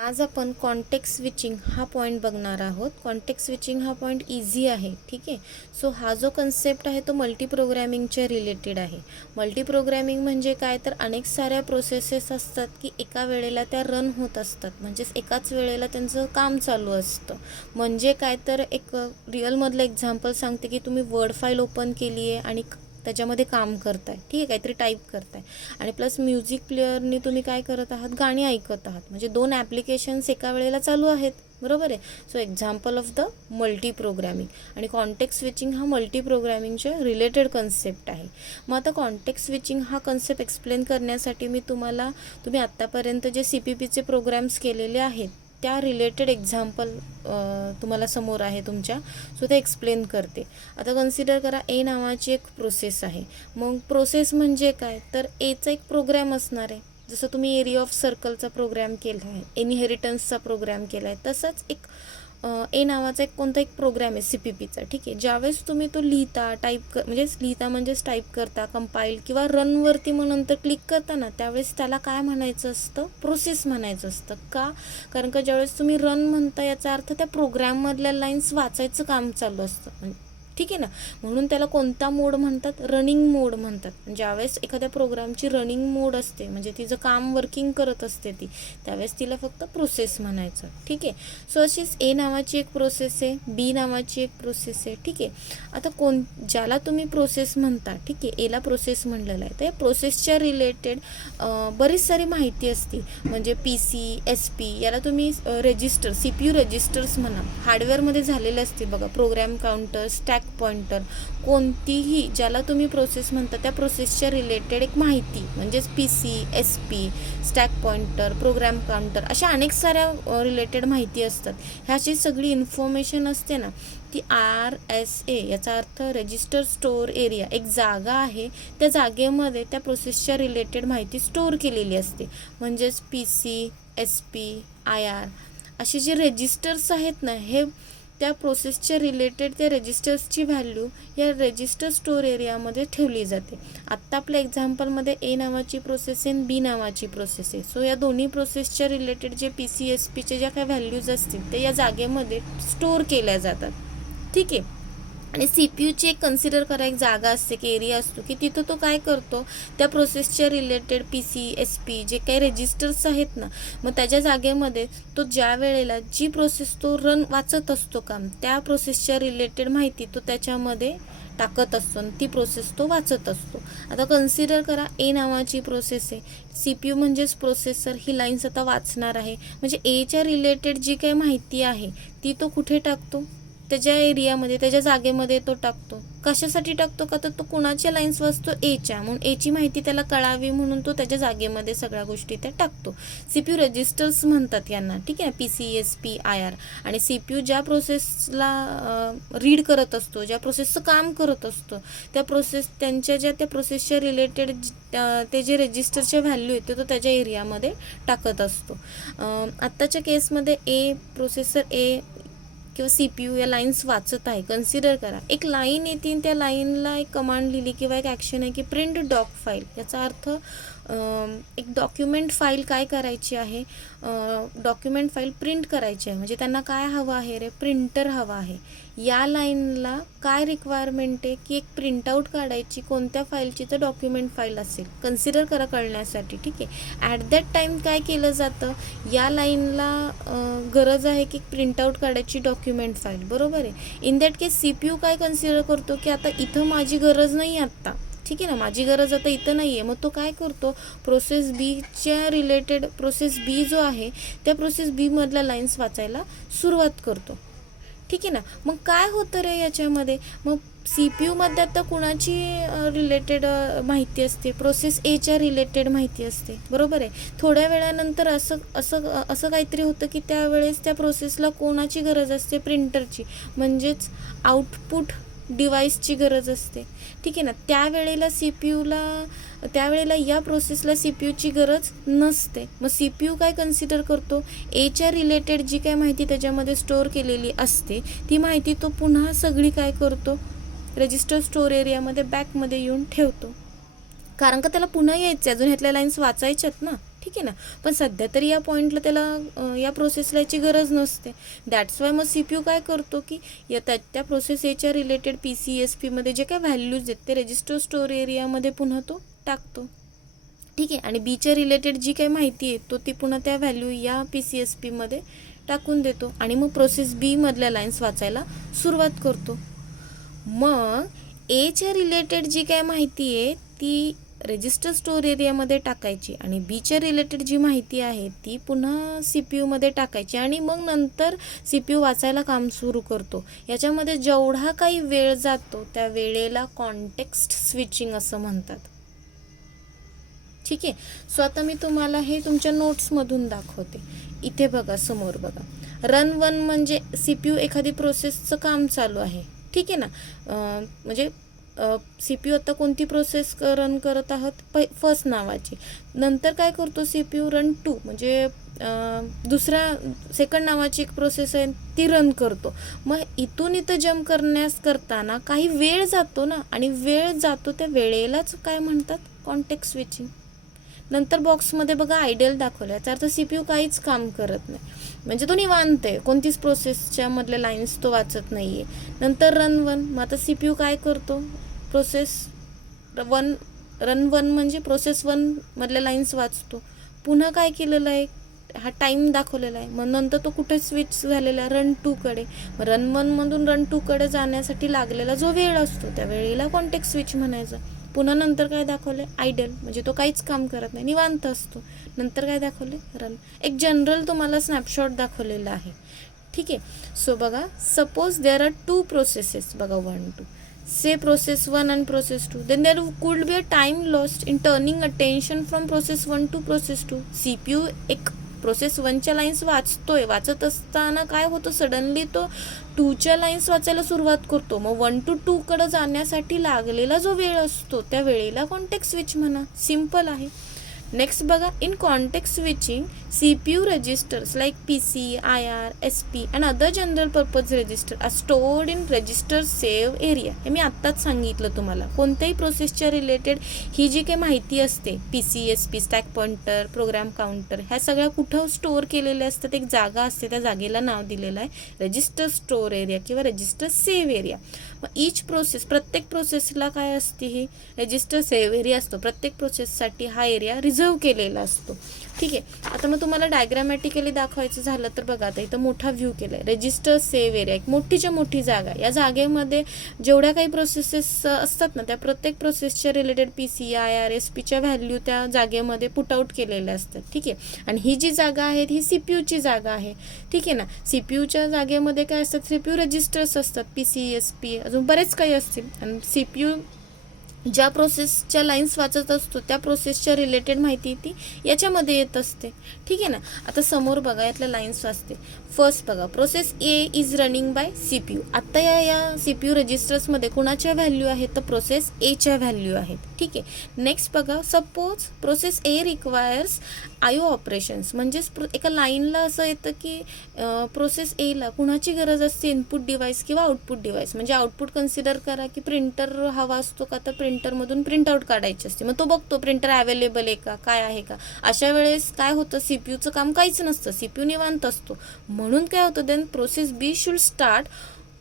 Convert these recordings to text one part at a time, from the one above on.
आज आपण context switching हा पॉईंट बघणार आहोत. कॉन्टेक्स्ट स्विचिंग हा पॉईंट इझी आहे, ठीक आहे. सो हा जो कन्सेप्ट आहे तो मल्टी प्रोग्रॅमिंगच्या रिलेटेड आहे. मल्टी प्रोग्रॅमिंग म्हणजे काय, तर अनेक साऱ्या प्रोसेसेस असतात की एका वेळेला त्या रन होत असतात, म्हणजेच एकाच वेळेला त्यांचं काम चालू असतं. म्हणजे काय, तर एक रिअलमधलं एक्झाम्पल सांगते की तुम्ही वर्ड फाईल ओपन केली आहे आणि त्याच्यामध्ये काम करताय, ठीक आहे, काहीतरी टाईप करताय आणि प्लस म्युझिक प्लेअरने तुम्ही काय करत आहात, गाणी ऐकत आहात. म्हणजे दोन ॲप्लिकेशन्स एका वेळेला चालू आहेत, बरोबर आहे. So example of the multi programming. आणि कॉन्टेक्स्ट स्विचिंग हा मल्टी प्रोग्रॅमिंगच्या रिलेटेड कन्सेप्ट आहे. मग आता कॉन्टेक्स्ट स्विचिंग हा कन्सेप्ट एक्सप्लेन करण्यासाठी मी तुम्ही आत्तापर्यंत जे CPPचे प्रोग्राम्स केलेले आहेत त्या रिलेटेड एक्झाम्पल तुम्हाला समोर आहे तुमच्या. सो ते एक्सप्लेन करते. आता कन्सिडर करा ए नावाची एक प्रोसेस आहे. मग प्रोसेस म्हणजे काय, तर एचा एक प्रोग्रॅम असणार आहे. जसं तुम्ही एरिया ऑफ सर्कलचा प्रोग्रॅम केला आहे, इनहेरिटन्सचा प्रोग्रॅम केला आहे, तसंच एक ए नावाचा कोणता एक प्रोग्रॅम आहे CPPचा, ठीक आहे. ज्यावेळेस तुम्ही तो म्हणजेच टाईप करता, कंपाईल किंवा रनवरती मग नंतर क्लिक करता ना, त्यावेळेस त्याला काय म्हणायचं असतं, प्रोसेस म्हणायचं असतं. का, कारण का ज्यावेळेस तुम्ही रन म्हणता याचा अर्थ त्या प्रोग्रॅममधल्या लाईन्स वाचायचं काम चालू असतं, ठीक आहे ना. म्हणून त्याला कोणता मोड म्हणतात, रनिंग मोड म्हणतात. ज्यावेळेस एखाद्या प्रोग्रामची रनिंग मोड असते, म्हणजे तिचं काम वर्किंग करत असते त्यावेळेस तिला फक्त प्रोसेस म्हणायचं, ठीक आहे. सो अशीच ए नावाची एक प्रोसेस आहे, बी नावाची एक प्रोसेस आहे, ठीक आहे. आता ज्याला तुम्ही प्रोसेस म्हणता, ठीक आहे, एला प्रोसेस म्हणलेलं आहे, तर या प्रोसेसच्या रिलेटेड बरीच सारी माहिती असते. म्हणजे PC, SP याला तुम्ही रजिस्टर, CPU रजिस्टर्स म्हणा, हार्डवेअरमध्ये झालेले असते बघा. प्रोग्राम काउंटर, स्टॅक पॉइंटर, कोणतीही ज्याला तुम्ही प्रोसेस म्हणता त्या प्रोसेसच्या रिलेटेड एक माहिती, म्हणजेच PC, SP, stack pointer, program counter, अशा अनेक साऱ्या रिलेटेड माहिती असतात. ह्याची सगळी इन्फॉर्मेशन असते ना, ती RSA याचा अर्थ रजिस्टर स्टोअर एरिया, एक जागा आहे, त्या जागेमध्ये त्या प्रोसेसच्या रिलेटेड माहिती स्टोअर केलेली असते. म्हणजेच PC, SP, IR असे जे रजिस्टर्स आहेत ना, हे त्या प्रोसेसच्या रिलेटेड त्या रजिस्टर्सची व्हॅल्यू या रजिस्टर स्टोअर एरियामध्ये ठेवली जाते. आत्ता आपल्या एक्झाम्पलमध्ये ए नावाची प्रोसेस आहे, B नावाची प्रोसेस आहे. सो या दोन्ही प्रोसेसच्या रिलेटेड जे PC, SPचे ज्या काही व्हॅल्यूज असतील ते या जागेमध्ये स्टोअर केल्या जातात, ठीक आहे. आणि CPUची एक कन्सिडर करा, एक जागा असते की एरिया असतो की तिथं तो काय करतो, त्या प्रोसेसच्या रिलेटेड PC, SP जे काही रजिस्टर्स आहेत ना, मग त्याच्या जागेमध्ये तो ज्या वेळेला जी प्रोसेस तो वाचत असतो काम, त्या प्रोसेसच्या रिलेटेड माहिती तो त्याच्यामध्ये टाकत असतो आणि ती प्रोसेस तो वाचत असतो. आता कन्सिडर करा ए नावाची प्रोसेस आहे, CPU म्हणजेच प्रोसेसर, ही लाईन्स आता वाचणार आहे. म्हणजे एच्या रिलेटेड जी काही माहिती आहे ती तो कुठे टाकतो, त्याच्या एरियामध्ये, त्याच्या जागेमध्ये तो टाकतो. कशासाठी टाकतो का, तर तो कुणाच्या लाईन्स वाचतो, एच्या, म्हणून एची माहिती त्याला कळावी म्हणून तो त्याच्या जागेमध्ये सगळ्या गोष्टी त्या टाकतो. CPU रजिस्टर्स म्हणतात यांना, ठीक आहे. PC, SP, IR. आणि CPU ज्या प्रोसेसला रीड करत असतो, ज्या प्रोसेसचं काम करत असतो, त्या प्रोसेसच्या रिलेटेड ते जे रजिस्टरच्या व्हॅल्यू येते तो त्याच्या एरियामध्ये टाकत असतो. आत्ताच्या केसमध्ये प्रोसेसर ए किंवा CPU या लाईन्स वाचत आहे. कन्सिडर करा, एक लाईन येते, त्या लाईनला एक कमांड लिहिली किंवा एक ॲक्शन आहे की प्रिंट डॉक फाईल. याचा अर्थ एक डॉक्युमेंट फाईल काय करायची आहे, डॉक्युमेंट फाईल प्रिंट करायची आहे. म्हणजे त्यांना काय हवं आहे रे, प्रिंटर हवा आहे. या लाईनला काय रिक्वायरमेंट आहे की एक प्रिंटआउट काढायची, कोणत्या फाईलची, तर डॉक्युमेंट फाईल असेल. कन्सिडर करा कळण्यासाठी, ठीक आहे. ॲट दॅट टाईम काय केलं जातं, या लाईनला गरज आहे की प्रिंटआउट काढायची डॉक्युमेंट फाईल, बरोबर आहे. इन दॅट केस CPU काय कन्सिडर करतो की आता इथं माझी गरज नाही आत्ता, ठीक आहे ना, माझी गरज आता इथं नाही आहे. मग तो काय करतो, प्रोसेस बीच्या रिलेटेड प्रोसेस बी जो आहे त्या प्रोसेस बीमधल्या लाईन्स वाचायला सुरुवात करतो, ठीक आहे ना. मग काय होतं रे याच्यामध्ये, मग CPUमध्ये आता कुणाची रिलेटेड माहिती असते, प्रोसेस एच्या रिलेटेड माहिती असते, बरोबर आहे. थोड्या वेळानंतर असं काहीतरी होतं की त्यावेळेस त्या प्रोसेसला कोणाची गरज असते, प्रिंटरची, म्हणजेच आउटपुट डिव्हाइसची गरज असते, ठीक आहे ना. त्यावेळेला या प्रोसेसला CPUची गरज नसते. मग CPU काय कन्सिडर करतो, एच्या रिलेटेड जी काय माहिती त्याच्यामध्ये स्टोअर केलेली असते ती माहिती तो पुन्हा सगळी काय करतो, रजिस्टर स्टोअर एरियामध्ये बॅकमध्ये येऊन ठेवतो. कारण का त्याला पुन्हा यायचं, अजून ह्यातल्या लाईन्स वाचायच्यात ना, ठीक आहे ना. पण सध्या तरी या पॉईंटला त्याला या प्रोसेसला याची गरज नसते. दॅट्स वाय मग CPU काय करतो की त्या प्रोसेस एच्या रिलेटेड PCSPमध्ये जे काय व्हॅल्यूज आहेत ते रजिस्टर स्टोअर एरियामध्ये पुन्हा तो टाकतो. ठीक आहे. आणि बीच्या रिलेटेड जी काही माहिती आहे तो ती पुन्हा त्या व्हॅल्यू या PCSPमध्ये टाकून देतो आणि मग प्रोसेस बी मधल्या लाईन्स वाचायला सुरुवात करतो. मग एच्या रिलेटेड जी काय माहिती आहे ती रजिस्टर स्टोअर एरियामध्ये टाकायची आणि बीच्या रिलेटेड जी माहिती आहे ती पुन्हा CPU मध्ये टाकायची आणि मग नंतर CPU वाचायला काम सुरू करतो. याच्यामध्ये जेवढा काही वेळ जातो त्या वेळेला कॉन्टेक्स्ट स्विचिंग असं म्हणतात. ठीक आहे. सो आता मी तुम्हाला हे तुमच्या नोट्समधून दाखवते. इथे बघा, समोर बघा, रन 1 म्हणजे CPU एखादी प्रोसेसचं काम चालू आहे. ठीक आहे ना. म्हणजे CPU आता कोणती प्रोसेस रन करत आहोत, फर्स्ट नावाची. नंतर काय करतो CPU, रन 2 म्हणजे सेकंड नावाची एक प्रोसेस आहे ती रन करतो. मग इथून इथं जम्प करताना काही वेळ जातो ना, आणि वेळ जातो त्या वेळेलाच काय म्हणतात, कॉन्टेक्स्ट स्विचिंग. नंतर बॉक्समध्ये बघा आयडियल दाखवलं, याचा अर्थ CPU काहीच काम करत नाही, म्हणजे तो निवांत आहे, कोणतीच प्रोसेसच्या मधल्या लाईन्स तो वाचत नाही आहे. नंतर रन 1, मग आता CPU काय करतो, रन 1 म्हणजे प्रोसेस 1 मधल्या लाईन्स वाचतो. पुन्हा काय केलेलं आहे, हा टाईम दाखवलेला आहे. मग नंतर तो कुठे स्विच झालेला आहे, रन 2 कडे. मग रन 1 मधून रन 2 कडे जाण्यासाठी लागलेला जो वेळ असतो त्या वेळेला कॉन्टेक्स्ट स्विच म्हणायचं. पुन्हा नंतर काय दाखवले, आयडल म्हणजे तो काहीच काम करत नाही, निवांत असतो. नंतर काय दाखवले, रन. एक जनरल तुम्हाला स्नॅपशॉट दाखवलेला आहे. ठीक आहे. सो बघा, सपोज देअर आर 2 प्रोसेसेस, बघा 1 2, say process 1 and process 2, then there could be a time lost in turning attention from process 1 to process 2. CPU एक प्रोसेस 1च्या लाईन्स वाचत असताना काय होतं, सडनली तो 2च्या लाईन्स वाचायला सुरुवात करतो. मग 1 to 2 कडे जाण्यासाठी लागलेला जो वेळ असतो त्या वेळेला कॉन्टेक्स्ट स्विच म्हणा. सिम्पल आहे. नेक्स्ट बघा, in context switching CPU registers like PC, IR, SP and other general purpose register are stored in register save area. हे मी आत्ताच सांगितलं तुम्हाला. कोणत्याही प्रोसेसच्या रिलेटेड ही जी काही माहिती असते, PC, SP, stack pointer, program counter, ह्या सगळ्या कुठं स्टोअर केलेल्या असतात. एक जागा असते, त्या जागेला नाव दिलेलं आहे रजिस्टर स्टोअर एरिया किंवा रजिस्टर सेव्ह एरिया. मग ईच प्रोसेस, प्रत्येक प्रोसेसला काय असते, ही रजिस्टर सेव्ह एरिया असतो. प्रत्येक प्रोसेससाठी हा एरिया रिझर्व केलेला असतो. ठीक आहे. आता मग तुम्हाला डायग्रामॅटिकली दाखवायचं झालं तर बघा, आता इथं मोठा व्ह्यू केला आहे. रजिस्टर सेव्ह एरिया एक मोठीच्या मोठी जागा. या जागेमध्ये जेवढ्या काही प्रोसेसेस असतात ना, त्या प्रत्येक प्रोसेसच्या रिलेटेड PC, IR, SPच्या व्हॅल्यू त्या जागेमध्ये पुट आउट केलेल्या असतात. ठीक आहे. आणि ही जी जागा आहे ही CPUची जागा आहे. ठीक आहे ना. CPUच्या जागेमध्ये काय असतात, CPU रजिस्टर्स असतात, PC, SP, अजून बरेच काही असतील. आणि CPU ज्या प्रोसेसच्या लाईन्स वाचत असतो त्या प्रोसेसच्या रिलेटेड माहिती ती याच्यामध्ये येत असते. ठीक आहे ना. आता समोर बघा, यातल्या लाईन्स वाचते. फर्स्ट बघा, process A is running by CPU. आत्ता या CPU रजिस्टर्समध्ये कुणाच्या व्हॅल्यू आहेत, तर प्रोसेस Aच्या व्हॅल्यू आहेत. ठीक आहे. नेक्स्ट बघा, suppose process A requires IO operations. म्हणजेच एका लाईनला असं येतं की प्रोसेस Aला कुणाची गरज असते, इनपुट डिव्हाइस किंवा आउटपुट डिव्हाइस. म्हणजे आउटपुट कन्सिडर करा की प्रिंटर हवा असतो का, तर प्रिंटरमधून प्रिंटआउट काढायची असते. मग तो बघतो प्रिंटर अवेलेबल आहे का, काय आहे का. अशा वेळेस काय होतं, CPUचं काम काहीच नसतं, CPU निवांत असतो. म्हणून काय होतं, then process B should start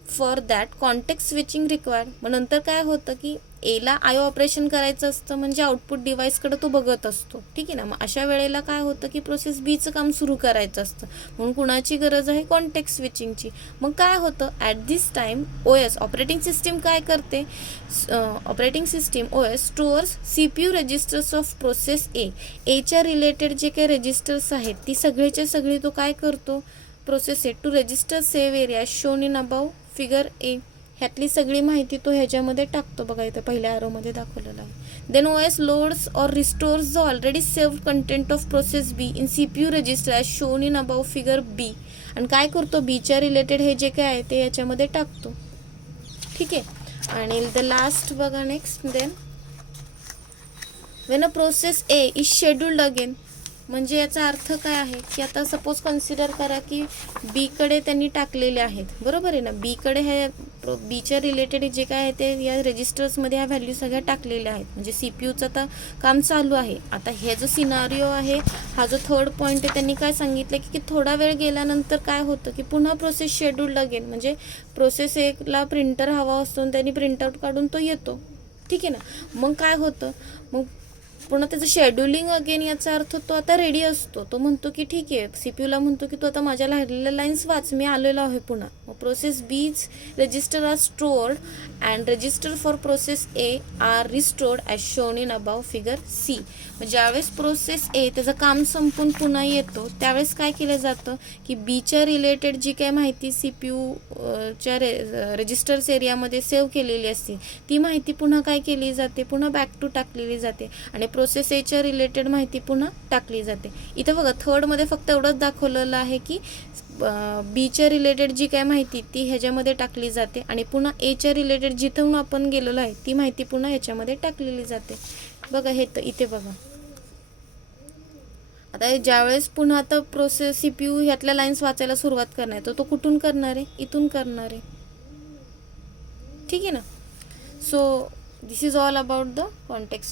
for that context switching required. मग नंतर काय होतं की एला IO ऑपरेशन करायचं असतं, म्हणजे आउटपुट डिव्हाइसकडे तो बघत असतो. ठीक आहे ना. मग अशा वेळेला काय होतं की प्रोसेस Bचं काम सुरू करायचं असतं. म्हणून कुणाची गरज आहे, कॉन्टेक्स्ट स्विचिंगची. मग काय होतं, at this time OS operating system काय करते, operating system OS stores CPU registers of process Aच्या रिलेटेड जे काही रजिस्टर्स आहेत ती सगळीच्या सगळी तो काय करतो, process A to register save area shown in above figure A. ह्यातली सगळी माहिती तो ह्याच्यामध्ये टाकतो. बघा इथं पहिल्या आरोमध्ये दाखवलेलं आहे. Then OS loads or restores the already saved content of process B in CPU register as shown in above figure B. आणि काय करतो, Bच्या रिलेटेड हे जे काय आहे ते याच्यामध्ये टाकतो. ठीक आहे. आणि द लास्ट बघा, next, then when a process A is scheduled again. म्हणजे याचा अर्थ काय आहे की आता सपोज कन्सिडर करा की B कडे त्यांनी टाकलेले आहेत, बरोबर आहे ना. B कडे हे बीच्या रिलेटेड जे काय आहे ते या रजिस्टर्समध्ये ह्या व्हॅल्यू सगळ्या टाकलेल्या आहेत. म्हणजे सी पी यूचं आता काम चालू आहे. आता हे जो सिनारिओ आहे, हा जो थर्ड पॉईंट आहे, त्यांनी काय सांगितलं की थोडा वेळ गेल्यानंतर काय होतं की पुन्हा प्रोसेस शेड्यूल अगेन, म्हणजे प्रोसेस एकला प्रिंटर हवा असतो आणि त्यांनी प्रिंटआउट काढून तो येतो. ठीक आहे ना. मग काय होतं, मग पुन्हा त्याचं शेड्युलिंग अगेन, याचा अर्थ तो आता रेडी असतो. तो म्हणतो की ठीक आहे, सी पी यूला म्हणतो की तू आता माझ्या राहिलेल्या लाईन्स वाच, मी आलेलो आहे पुन्हा. मग process B's register are stored and register for process A are restored as shown in above figure C. म्हणजे ज्यावेळेस प्रोसेस ए त्याचं काम संपून पुन्हा येतो, त्यावेळेस काय केलं जातं की बीच्या रिलेटेड जी काय माहिती सी पी यूच्या रजिस्टर्स एरियामध्ये सेव्ह केलेली असते, ती माहिती पुन्हा काय केली जाते, पुन्हा बॅक टू टाकलेली जाते आणि प्रोसेस एच्या रिलेटेड माहिती पुन्हा टाकली जाते. इथं बघा थर्डमध्ये फक्त एवढंच दाखवलेलं आहे की बीच्या रिलेटेड जी काय माहिती ती ह्याच्यामध्ये टाकली जाते आणि पुन्हा एच्या रिलेटेड जिथून आपण गेलेलो आहे ती माहिती पुन्हा ह्याच्यामध्ये टाकलेली जाते. बघा हे तर इथे बघा. आता ज्यावेळेस पुन्हा आता प्रोसेस सी पी यू ह्यातल्या लाईन्स वाचायला सुरुवात करणार आहे, तर तो कुठून करणार आहे, इथून करणार आहे. ठीक आहे ना. So this is all about the context.